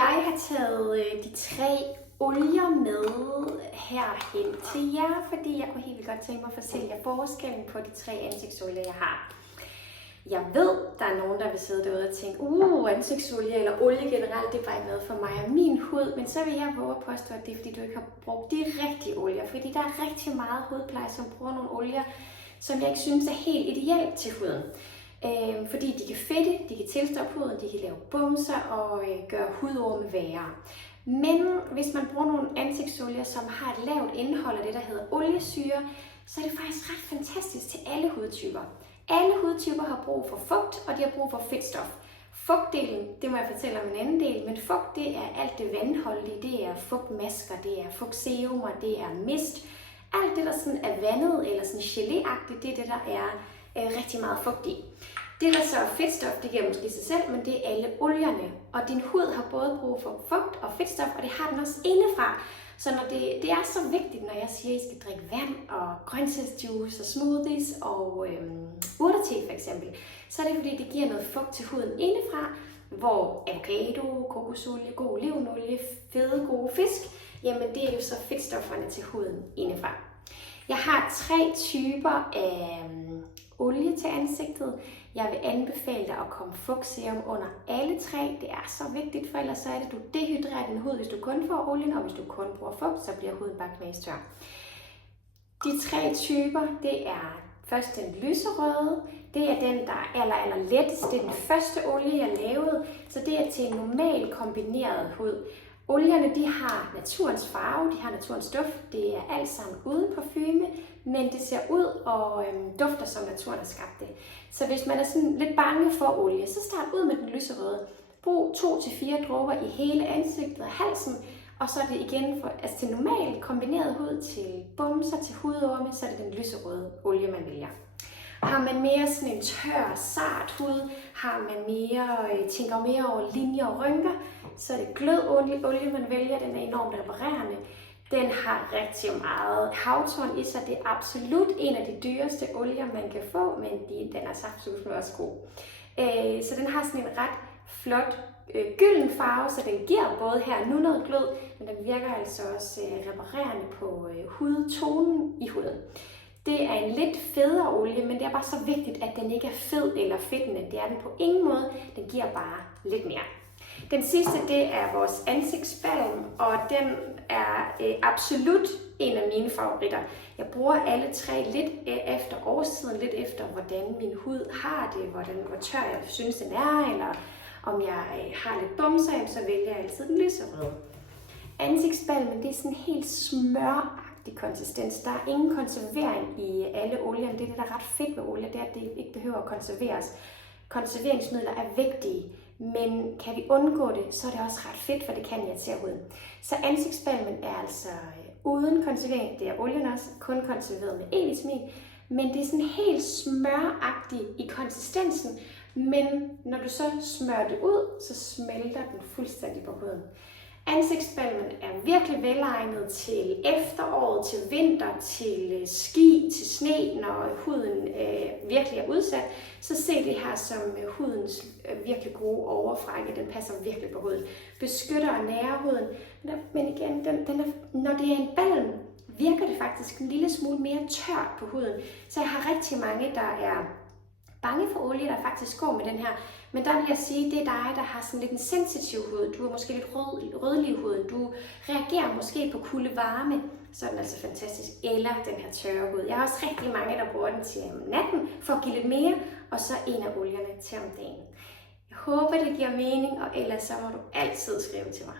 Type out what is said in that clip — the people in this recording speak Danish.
jeg har taget de 3 olier med herhen til jer, fordi jeg kunne helt vildt godt tænke mig at fortælle jer forskellen på de 3 ansigtsolier, jeg har. Jeg ved, der er nogen, der vil sidde derude og tænke, ansigtsolie eller olie generelt, det er bare ikke noget for mig og min hud. Men så vil jeg våge at påstå, at det er, fordi du ikke har brugt de rigtige olier. Fordi der er rigtig meget hudpleje, som bruger nogle olier, som jeg ikke synes er helt ideelt til huden. Fordi de kan fedte, de kan tilstoppe huden, de kan lave bumser og gøre hudorme værre. Men hvis man bruger nogle ansigtsolier, som har et lavt indhold af det, der hedder oliesyre, så er det faktisk ret fantastisk til alle hudtyper. Alle hudtyper har brug for fugt, og de har brug for fedtstof. Fugtdelen, det må jeg fortælle om en anden del, men fugt, det er alt det vandholdige, det er fugtmasker, det er fugtserumer, det er mist. Alt det, der sådan er vandet eller sådan geléagtigt, det er det, der er rigtig meget fugt i. Det, der så er fedtstof, det giver måske sig selv, men det er alle olierne. Og din hud har både brug for fugt og fedtstof, og det har den også indefra. Så når det er så vigtigt, når jeg siger, at I skal drikke vand og grøntsagsjuice og smoothies og urtete for eksempel, så er det fordi, det giver noget fugt til huden indefra, hvor avocado, kokosolie, god olivenolie, fede, gode fisk, jamen det er jo så fedtstofferne til huden indefra. Jeg har 3 typer af olie til ansigtet. Jeg vil anbefale dig at komme fugtserum under alle 3. Det er så vigtigt, for ellers så er det, at du dehydrerer din hud, hvis du kun får olien, og hvis du kun bruger fugt, så bliver huden bare knastør. De 3 typer, det er først den lyserøde. Det er den, der er aller lettest. Det er den første olie, jeg lavede, så det er til en normal kombineret hud. Olierne, de har naturens farve, de har naturens duft. Det er alt sammen uden parfume, men det ser ud og dufter, som naturen har skabt det. Så hvis man er sådan lidt bange for olie, så start ud med den lyserøde. Brug 2-4 dråber i hele ansigtet og halsen, og så er det igen til normal kombineret hud, til bumser, til hudorme, så er det den lyserøde olie, man vælger. Har man mere sådan en tør, sart hud, tænker mere over linjer og rynker, så er det glød olie, man vælger. Den er enormt reparerende. Den har rigtig meget havtorn i sig. Det er absolut en af de dyreste olier, man kan få, men den er saftsus også god. Så den har sådan en ret flot gylden farve, så den giver både her nu noget glød, men den virker altså også reparerende på hudtonen i huden. Det er en lidt federe olie, men det er bare så vigtigt, at den ikke er fed eller fedtende. Det er den på ingen måde. Den giver bare lidt mere. Den sidste, det er vores ansigtsbalm, og den er absolut en af mine favoritter. Jeg bruger alle 3 lidt efter årstiden, lidt efter hvordan min hud har det, hvor tør jeg synes den er, eller om jeg har lidt bumser, så vælger jeg altid den lyserøde. Ansigtsbalmen, det er sådan helt smøragtig konsistens. Der er ingen konservering i alle olierne. Det er det, der er ret fedt ved olier, det er, at det ikke behøver at konserveres. Konserveringsmidler er vigtige, men kan vi undgå det, så er det også ret fedt, for det kan irritere huden. Så ansigtsbalmen er altså uden konservering. Det er olien også, kun konserveret med E-vitamin, men det er sådan helt smøragtigt i konsistensen, men når du så smører det ud, så smelter den fuldstændig på huden. Ansigtsbalmen er virkelig velegnet til efteråret, til vinter, til ski, til sne, når huden virkelig er udsat. Så se det her som hudens virkelig gode overfrakke. Den passer virkelig på huden. Beskytter og nærer huden. Men igen, når det er en balm, virker det faktisk en lille smule mere tørt på huden. Så jeg har rigtig mange, der er bange for olie, der faktisk går med den her. Men der vil jeg sige, at det er dig, der har sådan lidt en sensitiv hud. Du er måske lidt rødlig hud. Du reagerer måske på kulde varme. Så er den altså fantastisk. Eller den her tørre hud. Jeg har også rigtig mange, der bruger den til natten for at give lidt mere. Og så en af olierne til om dagen. Jeg håber, det giver mening, og ellers så må du altid skrive til mig.